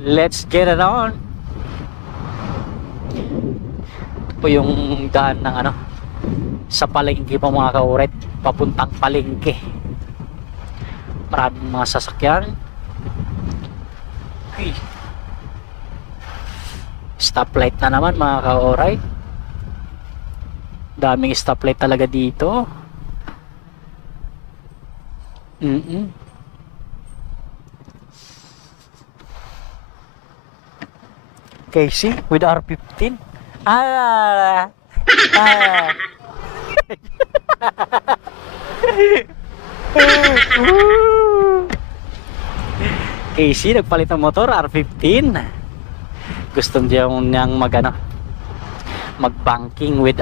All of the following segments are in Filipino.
Let's get it on. Ito po yung daan ng ano, sa palengke po mga kauret, papuntang palengke. Maraming mga sasakyan. Okay. Stoplight na naman mga kauret. Daming stoplight talaga dito. Casey with R15. Casey nagpalit ng motor R15. Gusto niyang mag-banking with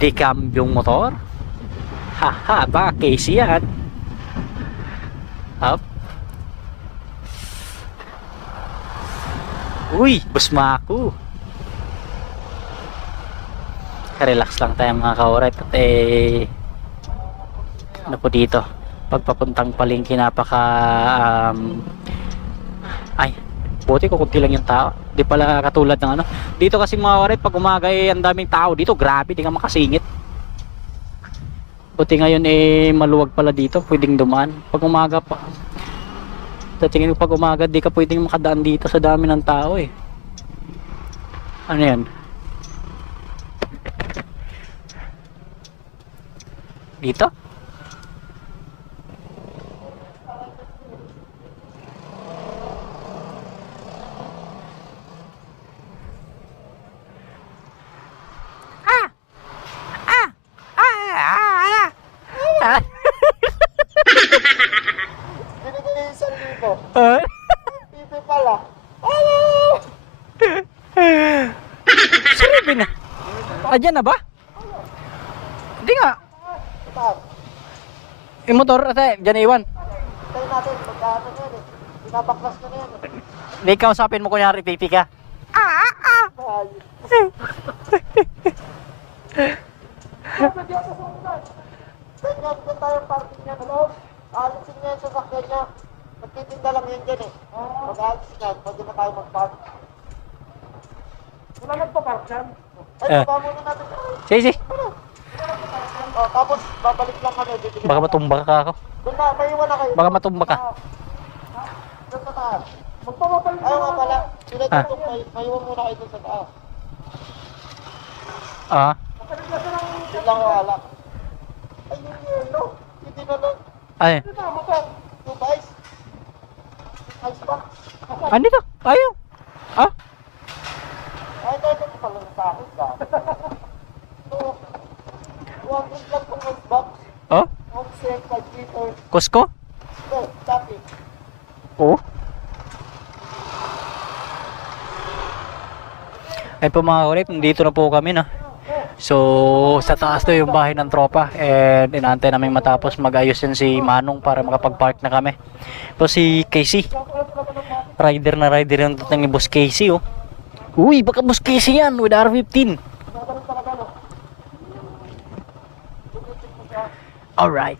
decam yung motor. Haha, baka Casey yan. Up. Uy, busmaku. Relax lang tayo mga kauret. At ano po dito, pagpapuntang palengke napaka ay, buti ko kunti lang yung tao. Di pala katulad ng ano. Dito kasi mga kauret, pag umaga ang daming tao dito. Grabe, di ka makasingit. Buti ngayon maluwag pala dito, pwedeng dumaan. Pag umaga pa, tingin ko pag umaga di ka pwedeng makadaan dito sa dami ng tao eh. Ano yan? Dito? Pipi pala. Sabi na. Adyan na ba? Hindi nga. Yung motor, ate, dyan iwan. Tayo natin, magkano yan eh. Binabaklas ko na yan eh. Hindi ka usapin mo kunyari, pipi ka. Ganyan din tayo parking niya. Hello? Alisin niya yung sasakyan niya. Magtitinda lang yan dyan eh. Mag-aalis niya, pwede na tayo mag-park. Wala nagpa-park yan? Ay, baba muna natin. Sige. Tapos babalik lang kami. Baka matumba ka ako. Doon na, may iwan na kayo. Baka matumba ka. Doon sa taas. Magpapabalik. Ayaw nga pala. Pinatutok, may iwan muna kayo doon sa taas. Yun lang wala. Ay, yung yelo. Hindi na lang. Ay. Hindi na, motor. Two guys. Ice box. Andito. Ayaw. Ah? Ay, ito pala sa akin ka. So, 200 lang kung ice box. Oh? Offset, 5 liters. Cusco? Go, copy. Oo. Ay po mga kaulit, nandito na po kami na. So sa taas to yung bahay ng tropa, and inaantay namin matapos mag-ayos yan si Manong para makapag-park na kami. Ito si Casey, rider yung tatang ni Boss Casey oh. Uy, baka Boss Casey yan with R15. Alright.